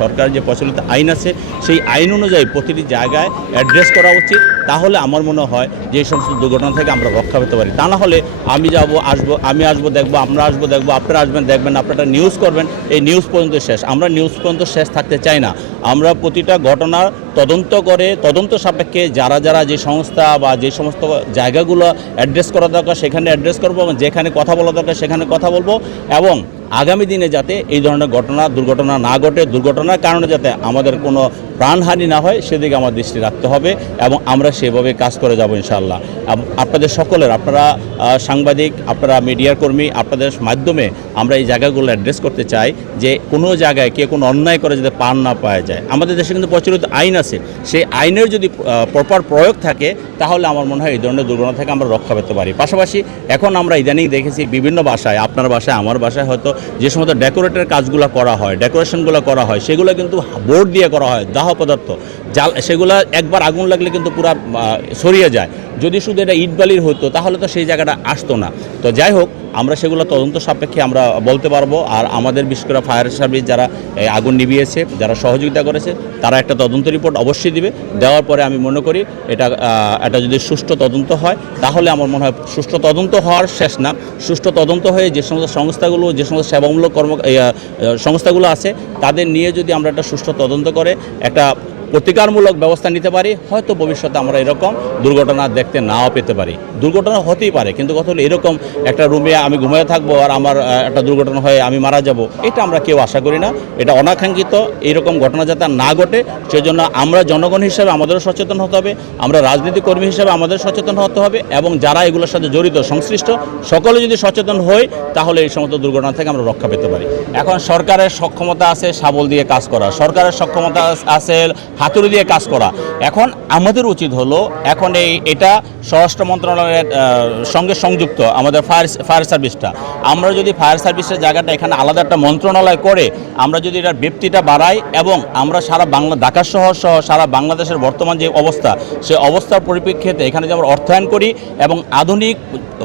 সরকার যে প্রচলিত আইন আছে, সেই আইন অনুযায়ী প্রতিটি জায়গায় অ্যাড্রেস করা উচিত। তাহলে আমার মনে হয় যে এই সমস্ত দুর্ঘটনা থেকে আমরা রক্ষা পেতে পারি। তা না হলে আমি যাব, আসব, আমি আসব, দেখব, আমরা আসব, দেখব, আপনারা আসবেন, দেখবেন, আপনারা নিউজ করবেন, এই নিউজ পর্যন্ত শেষ। আমরা নিউজ পর্যন্ত শেষ থাকতে চাই না। আমরা প্রতিটা ঘটনার তদন্ত করে, তদন্ত সাপেক্ষে যারা যারা যে সংস্থা বা যে সমস্ত জায়গাগুলো অ্যাড্রেস করা দরকার, সেখানে অ্যাড্রেস করব এবং যেখানে কথা বলা দরকার সেখানে কথা বলব এবং আগামী দিনে যাতে এই ধরনের ঘটনা, দুর্ঘটনা না ঘটে, দুর্ঘটনার কারণে যাতে আমাদের কোনো প্রাণহানি না হয়, সেদিকে আমার দৃষ্টি রাখতে হবে এবং আমরা সেভাবে কাজ করে যাব ইনশাল্লাহ আপনাদের সকলের, আপনারা সাংবাদিক, আপনারা মিডিয়ার কর্মী, আপনাদের মাধ্যমে আমরা এই জায়গাগুলো অ্যাড্রেস করতে চাই যে কোনো জায়গায় কে কোনো অন্যায় করে যাতে পান না পাওয়া যায়। আমাদের দেশে কিন্তু প্রচলিত আইন আছে। সেই আইনের যদি প্রপার প্রয়োগ থাকে, তাহলে আমার মনে হয় এই ধরনের দুর্ঘটনা থেকে আমরা রক্ষা পেতে পারি। পাশাপাশি এখন আমরা ইদানিং দেখেছি বিভিন্ন বাসায়, আপনার বাসায়, আমার বাসায় হয়তো যে সমস্ত ডেকোরেটের কাজগুলো করা হয় ডেকোরেশনগুলো করা হয়, সেগুলো কিন্তু বোর্ড দিয়ে করা হয়, দাহ পদার্থ। জাল, সেগুলো একবার আগুন লাগলে কিন্তু পুরা ছড়িয়ে যায়। যদি শুধু এটা ইট বালির হতো তাহলে তো সেই জায়গাটা আসতো না। তো যাই হোক, আমরা সেগুলো তদন্ত সাপেক্ষে আমরা বলতে পারব। আর আমাদের বিশেষ করে ফায়ার সার্ভিস যারা আগুন নিভিয়েছে, যারা সহযোগিতা করেছে, তারা একটা তদন্ত রিপোর্ট অবশ্যই দিবে। দেওয়ার পরে আমি মনে করি এটা এটা যদি সুষ্ঠু তদন্ত হয়, তাহলে আমার মনে হয় সুষ্ঠু তদন্ত হওয়ার শেষ না। সুষ্ঠু তদন্ত হয়ে যে সমস্ত সংস্থাগুলো, যে সমস্ত সেবামূলক কর্ম সংস্থাগুলো আছে, তাদের নিয়ে যদি আমরা একটা সুষ্ঠু তদন্ত করে, একটা প্রতিকারমূলক ব্যবস্থা নিতে পারি, হয়তো ভবিষ্যতে আমরা এরকম দুর্ঘটনা দেখতে নাও পেতে পারি। দুর্ঘটনা হতেই পারে, কিন্তু কথা হলো এরকম একটা রুমে আমি ঘুমিয়ে থাকব আর আমার একটা দুর্ঘটনা হয়ে আমি মারা যাব, এটা আমরা কেউ আশা করি না। এটা অনাকাঙ্ক্ষিত এইরকম ঘটনা যাতে না ঘটে, সেজন্য আমরা জনগণ হিসেবে আমাদেরও সচেতন হতে হবে, আমরা রাজনীতি কর্মী হিসেবে আমাদের সচেতন হতে হবে এবং যারা এগুলোর সাথে জড়িত, সংশ্লিষ্ট, সকলে যদি সচেতন হই, তাহলে এই সমস্ত দুর্ঘটনা থেকে আমরা রক্ষা পেতে পারি। এখন সরকারের সক্ষমতা আছে শাবল দিয়ে কাজ করা, সরকারের সক্ষমতা আছে হাতুড়ি দিয়ে কাজ করা। এখন আমাদের উচিত হলো, এখন এই, এটা স্বরাষ্ট্র মন্ত্রণালয়ের সঙ্গে সংযুক্ত আমাদের ফায়ার ফায়ার সার্ভিসটা। আমরা যদি ফায়ার সার্ভিসের জায়গাটা এখানে আলাদা একটা মন্ত্রণালয় করে, আমরা যদি এটার ব্যক্তিটা বাড়াই এবং আমরা সারা বাংলা, ঢাকা শহর সহ সারা বাংলাদেশের বর্তমান যে অবস্থা, সে অবস্থার পরিপ্রেক্ষিতে এখানে যদি আমরা অর্থায়ন করি এবং আধুনিক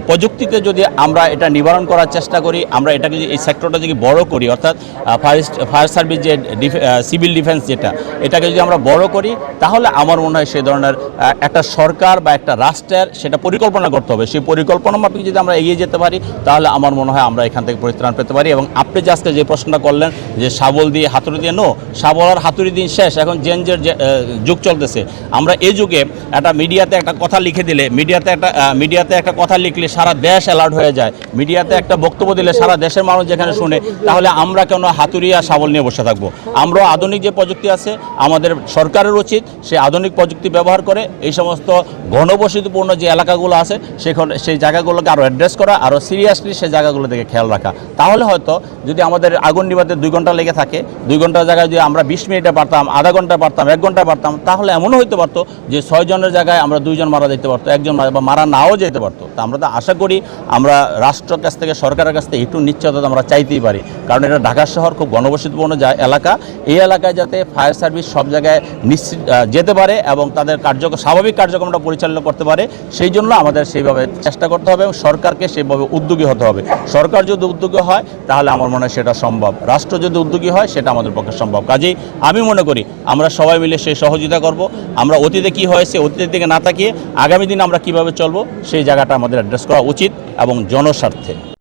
প্রযুক্তিতে যদি আমরা এটা নিবারণ করার চেষ্টা করি, আমরা এটাকে এই সেক্টরটা যদি বড় করি, অর্থাৎ ফায়ার ফায়ার সার্ভিস যে সিভিল ডিফেন্স যেটা, এটাকে যদি আমরা বড় করি, তাহলে আমার মনে হয় সেই ধরনের একটা সরকার বা একটা রাষ্ট্রের সেটা পরিকল্পনা করতে হবে। সেই পরিকল্পনা মাফিক যদি আমরা এগিয়ে যেতে পারি, তাহলে আমার মনে হয় আমরা এখান থেকে পরিত্রাণ পেতে পারি। এবং আপনি যে আজকে যে প্রশ্নটা করলেন, যে শাবল দিয়ে হাতুড়ি দিয়ে, নো, শাবল আর হাতুড়ি দিন শেষ, এখন জেনজের যুগ চলতেছে। আমরা এই যুগে একটা মিডিয়াতে একটা কথা লিখে দিলে, মিডিয়াতে একটা মিডিয়াতে একটা কথা লিখলে সারা দেশ অ্যালার্ট হয়ে যায়। মিডিয়াতে একটা বক্তব্য দিলে সারা দেশের মানুষ যেখানে শুনে, তাহলে আমরা কেন হাতুড়ি আর শাবল নিয়ে বসে থাকব? আমরাও আধুনিক যে প্রযুক্তি আছে, আমাদের সরকারের উচিত সে আধুনিক প্রযুক্তি ব্যবহার করে এই সমস্ত ঘনবসতিপূর্ণ যে এলাকাগুলো আছে, সেখানে সেই জায়গাগুলোকে আরও অ্যাড্রেস করা আরও সিরিয়াসলি সেই জায়গাগুলো থেকে খেয়াল রাখা। তাহলে হয়তো যদি আমাদের আগুন নিবাতে দুই ঘণ্টা লেগে থাকে, দুই ঘণ্টার জায়গায় যদি আমরা বিশ মিনিটে পারতাম, আধা ঘণ্টা পারতাম, এক ঘণ্টা পারতাম, তাহলে এমনও হইতে পারতো যে ছয়জনের জায়গায় আমরা দুইজন মারা যেতে পারতো, একজন বা মারা নাও যেতে পারতো। তা আমরা তো আশা করি আমরা রাষ্ট্রের কাছ থেকে, সরকারের কাছ থেকে একটু নিশ্চয়তা আমরা চাইতেই পারি। কারণ এটা ঢাকা শহর খুব ঘনবসতিপূর্ণ এলাকা। এই এলাকায় যাতে ফায়ার সার্ভিস সব জায়গায় নিশ্চিত যেতে পারে এবং তাদের কার্যক্রম, স্বাভাবিক কার্যক্রমটা পরিচালনা করতে পারে। সেই জন্য আমাদের সেইভাবে চেষ্টা করতে হবে এবং সরকারকে সেইভাবে উদ্যোগী হতে হবে। সরকার যদি উদ্যোগী হয়, তাহলে আমার মনে হয় সেটা সম্ভব। রাষ্ট্র যদি উদ্যোগী হয়, সেটা আমাদের পক্ষে সম্ভব। কাজেই আমি মনে করি, আমরা সবাই মিলে সেই সহযোগিতা করব। আমরা অতীতে কি হয়েছে, অতীতের দিকে না তাকিয়ে আগামী দিন আমরা কীভাবে চলবো, সেই জায়গাটা আমাদের অ্যাড্রেস করা উচিত এবং জনস্বার্থে।